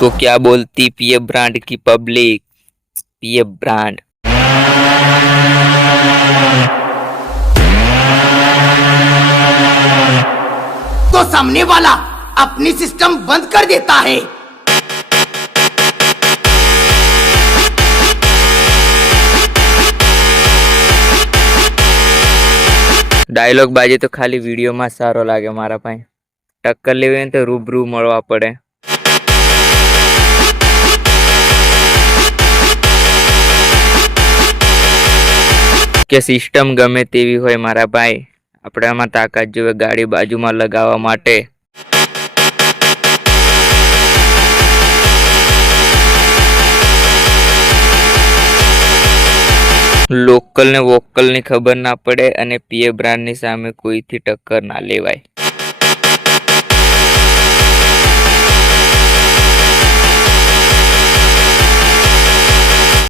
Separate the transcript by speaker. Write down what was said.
Speaker 1: तो क्या बोलती पीएफ ब्रांड की पब्लिक पीएफ ब्रांड
Speaker 2: तो सामने वाला अपनी सिस्टम बंद कर देता है
Speaker 1: ડાયલોગ બાજી તો ખાલી વિડીયોમાં જ સારો લાગે મારા પાસે ટક્કર લેવી હોય ને તો રૂબરૂ મળવા પડે કે સિસ્ટમ ગમે તેવી હોય મારા ભાઈ. આપણામાં તાકાત જોવે ગાડી બાજુમાં લગાવવા માટે. લોકલ ને વોકલની ખબર ના પડે અને પીએ બ્રાન્ડની સામે કોઈથી ટક્કર ના લેવાય.